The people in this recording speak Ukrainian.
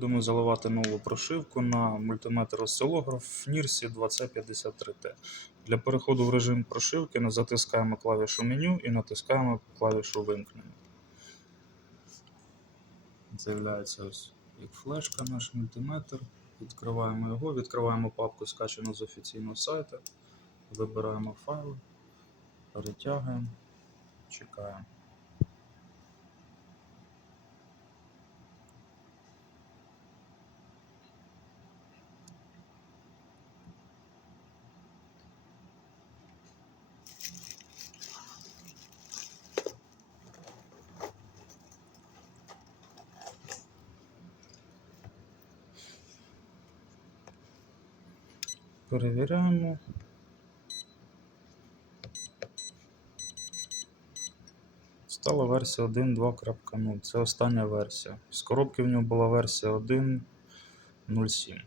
Будемо заливати нову прошивку на мультиметр осцилограф NIRSI 2C53T. Для переходу в режим прошивки затискаємо клавішу меню і натискаємо клавішу вимкнення. З'являється ось як флешка наш мультиметр. Відкриваємо його, відкриваємо папку скачану з офіційного сайту, вибираємо файли, перетягуємо, чекаємо. Перевіряємо. Стала версія 1.2.0. Це остання версія. З коробки в нього була версія 1.07.